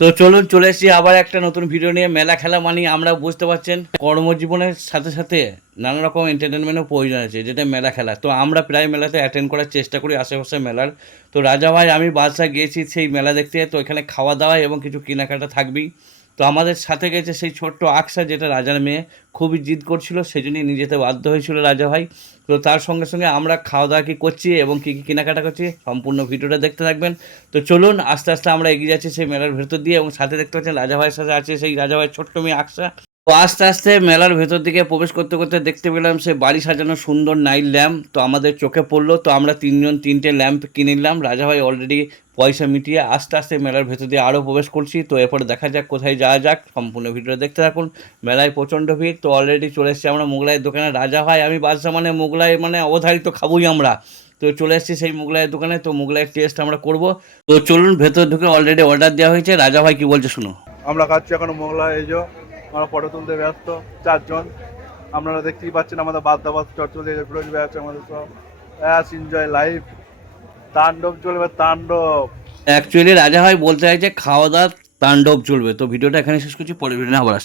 তো চলুন চলে এসেছি আবার একটা নতুন ভিডিও নিয়ে। মেলা খেলা মানে আমরা বুঝতে পারছেন কর্মজীবনের সাথে সাথে নানা রকম এন্টারটেনমেন্টও প্রয়োজন আছে, যেটা মেলা খেলা। তো আমরা প্রায় মেলাতে অ্যাটেন্ড করার চেষ্টা করি আশেপাশে মেলার। তো রাজা ভাই আমি বাদশা গিয়েছি সেই মেলা দেখতে। তো এখানে খাওয়া দাওয়া এবং কিছু কেনাকাটা থাকবেই। তো আমাদের সাথে গেছে সেই ছোট্ট আকসা, যেটা রাজার মেয়ে খুবই জিদ করছিল, সেই জন্যই নিয়ে যেতে বাধ্য হয়েছিল রাজা ভাই। তো তার সঙ্গে সঙ্গে আমরা খাওয়া দাওয়া কী করছি এবং কী কী কেনাকাটা করছি সম্পূর্ণ ভিডিওটা দেখতে থাকবেন। তো চলুন আস্তে আস্তে আমরা এগিয়ে যাচ্ছি সেই মেলার ভেতর দিয়ে, এবং সাথে দেখতে পাচ্ছেন রাজা ভাইয়ের সাথে আছে সেই রাজা ভাইয়ের ছোট্ট মেয়ে আকসা। তো আস্তে আস্তে মেলার ভেতর দিকে প্রবেশ করতে করতে দেখতে পেলাম সে বাড়ি সাজানো সুন্দর নাইট ল্যাম্প। তো আমাদের চোখে পড়লো, তো আমরা তিনজন তিনটে ল্যাম্প কিনে নিলাম। রাজা ভাই অলরেডি পয়সা মিটিয়ে আস্তে আস্তে মেলার ভেতর দিয়ে আরও প্রবেশ করছি। তো এরপরে দেখা যাক কোথায় যাওয়া যাক, সম্পূর্ণ ভিডিওটা দেখতে থাকুন। মেলায় প্রচণ্ড ভিড়। তো অলরেডি চলে এসেছি আমরা মোগলাইয়ের দোকানে। রাজা ভাই আমি বাদশা মানে মোগলাই মানে অবধারিত খাবোই আমরা। তো চলে এসেছি সেই মোগলাইয়ের দোকানে। তো মোগলাইয়ের টেস্ট আমরা করব। তো চলুন ভেতর ঢুকে অলরেডি অর্ডার দেওয়া হয়েছে। রাজা ভাই কি বলছে শুনো। আমরা খাচ্ছি এখন মোগলাই। এই যে আমরা ফটো তুলতে ব্যস্ত চারজন। আপনারা দেখতেই পাচ্ছেন আমাদের বাদ্যাবাদ চটচলে ঘুরে আছে আমাদের সব। এনজয় লাইফ, তাণ্ডব চলবে তাণ্ডব। অ্যাকচুয়ালি রাজা ভাই বলতে চাইছে খাওয়া দাওয়া তাণ্ডব চলবে। তো ভিডিওটা এখানে শেষ করছি, পরে ভিডিও আবার আসছি।